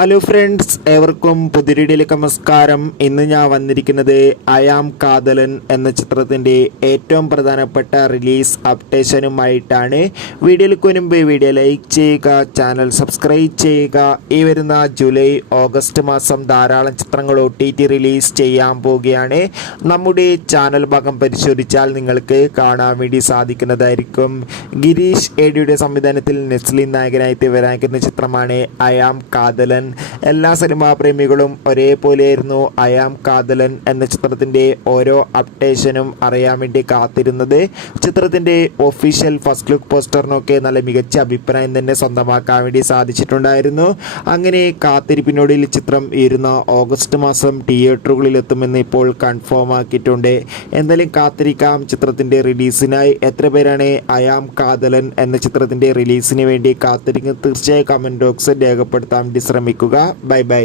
Hello friends, ഏവർക്കും പുതിരിടിയിലേക്ക് നമസ്കാരം. ഇന്ന് ഞാൻ വന്നിരിക്കുന്നത് ഐ ആം കാതലൻ എന്ന ചിത്രത്തിൻ്റെ ഏറ്റവും പ്രധാനപ്പെട്ട റിലീസ് അപ്ഡേഷനുമായിട്ടാണ്. വീഡിയോയിലേക്ക് മുൻപ് വീഡിയോ ലൈക്ക് ചെയ്യുക, ചാനൽ സബ്സ്ക്രൈബ് ചെയ്യുക. ഈ വരുന്ന ജൂലൈ ഓഗസ്റ്റ് മാസം ധാരാളം ചിത്രങ്ങൾ OTT റിലീസ് ചെയ്യാൻ പോവുകയാണ്. നമ്മുടെ ചാനൽ ഭാഗം പരിശോധിച്ചാൽ നിങ്ങൾക്ക് കാണാൻ വേണ്ടി സാധിക്കുന്നതായിരിക്കും. ഗിരീഷ് ഏടിയുടെ സംവിധാനത്തിൽ നെസ്ലിൻ നായകനായിട്ട് വരാനിരിക്കുന്ന ചിത്രമാണ് ഐ ആം കാതലൻ. എല്ലാ സിനിമാ പ്രേമികളും ഒരേപോലെയായിരുന്നു ഐ ആം കാതലൻ എന്ന ചിത്രത്തിൻ്റെ ഓരോ അപ്ഡേഷനും അറിയാൻ വേണ്ടി കാത്തിരുന്നത്. ചിത്രത്തിൻ്റെ ഒഫീഷ്യൽ ഫസ്റ്റ് ലുക്ക് പോസ്റ്ററിനൊക്കെ നല്ല മികച്ച അഭിപ്രായം തന്നെ സ്വന്തമാക്കാൻ വേണ്ടി സാധിച്ചിട്ടുണ്ടായിരുന്നു. അങ്ങനെ കാത്തിരിപ്പിനോടിൽ ചിത്രം ഇരുന്ന ഓഗസ്റ്റ് മാസം തിയേറ്ററുകളിൽ എത്തുമെന്ന് ഇപ്പോൾ കൺഫേം ആക്കിയിട്ടുണ്ട്. എന്തായാലും കാത്തിരിക്കാം ചിത്രത്തിൻ്റെ റിലീസിനായി. എത്ര പേരാണ് ഐ ആം കാതലൻ എന്ന ചിത്രത്തിൻ്റെ റിലീസിന് വേണ്ടി കാത്തിരിക്കുന്നത്? തീർച്ചയായും കമൻറ്റ് ബോക്സിൽ രേഖപ്പെടുത്താൻ വേണ്ടി ശ്രമിക്കുക. Bye bye.